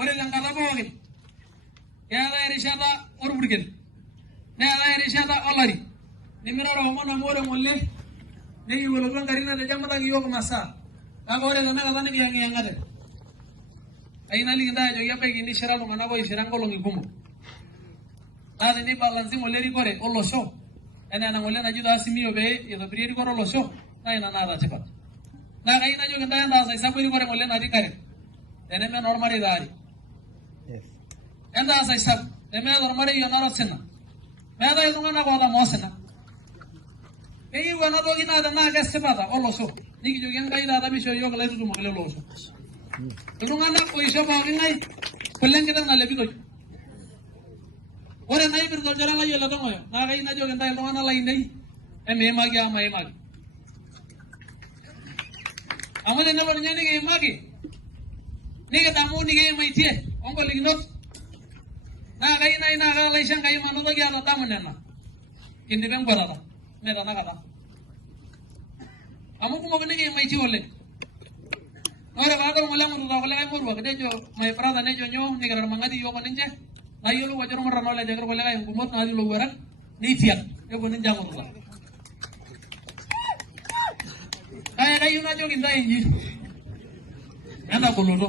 ore tenkata pookin keetae erishata orpurkel neetae erishata olari nimirara omon amu ore ng'ole nekiwuolotu enkarina tejamataki yiok masaa kake ore tenakata nikiyang'iyang'ate ayieu naliki ntae ajoki ebaiki nishira iltung'anak oishira nkolong'i kumok naa tenibalansi ng'ole erikore olosho enaa ena ng'ole naji Azimio pee itobiri erikore olosho naa ina naata tipat naa kayieu najoki ntae entaasa isabu erikore ng'ole natii Karen teneme enormareita aare entaasa isabu nemeeta ormarei onara osina meetae iltung'anak oota moosina keyieu ena toki naa tenaa kesipata olosho nikijoki Enkai taata misho yiok ilaitutumok lele osho iltung'anak oisho pooki ng'ae kule enkiteng nalepitoi ore naipirta olchore lai ole Tong'oyo naa kayieu najoki ntae iltung'anak lainei emiimaki amu maimaki amu tenelo ninye nikiimaki nikidamu nikiimaitie onkolikinot naa kayieu nai naa kalo aisho Enkai manotoki atadamu nena kindipa enkwatata mee tanakata amu kumok nikiimaitie oleng ore paadol ng'ole emutita kulikae moruak nejo my brother nejo nyoo nikira irmang'ati yiok oninche nayiolou ajo irmurran olejaki irkulikae ingumot natii ilowuarak neitiak nepuo ninche amututa kake kayieu najoki ntae inji entagoloto